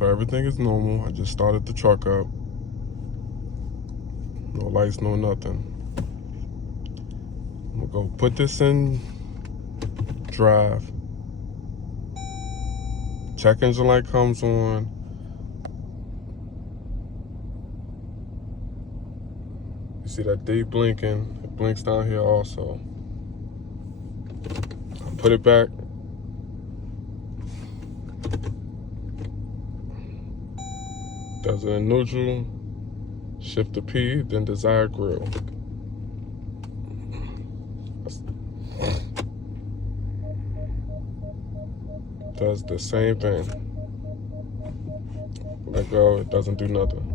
So everything is normal. I just started the truck up. No lights, no nothing. I'm gonna go put this in drive. Check engine light comes on. You see that D blinking? It blinks down here also. I'll put it back. Does it in neutral. Shift to P, then desired grill. Does the same thing. Let go, it doesn't do nothing.